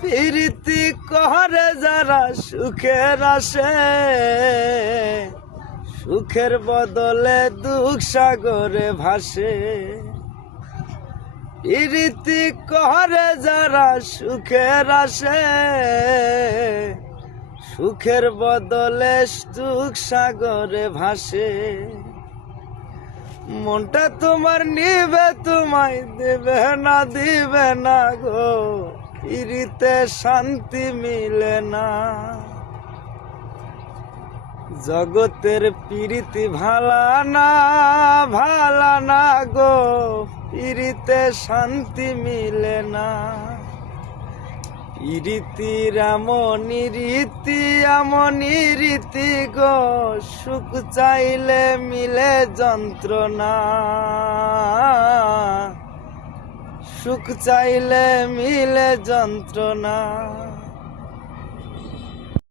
প্রীতি করে যারা সুখের আসে, সুখের বদলে দুঃখ সাগরে ভাসে। প্রীতি করে যারা সুখের আসে, সুখের বদলে দুঃখ সাগরে ভাসে। মনটা তোমার নিবে তোমায় দিবে না গো, পিরিতে শান্তি মিলে না। জগতের পিরিতি ভালা না গো, পিরিতে শান্তি মিলে না। পিরিতির এমনই রীতি গো, সুখ চাইলে মিলে যন্ত্রণা, সুখ চাইলে মিলে যন্ত্রণা।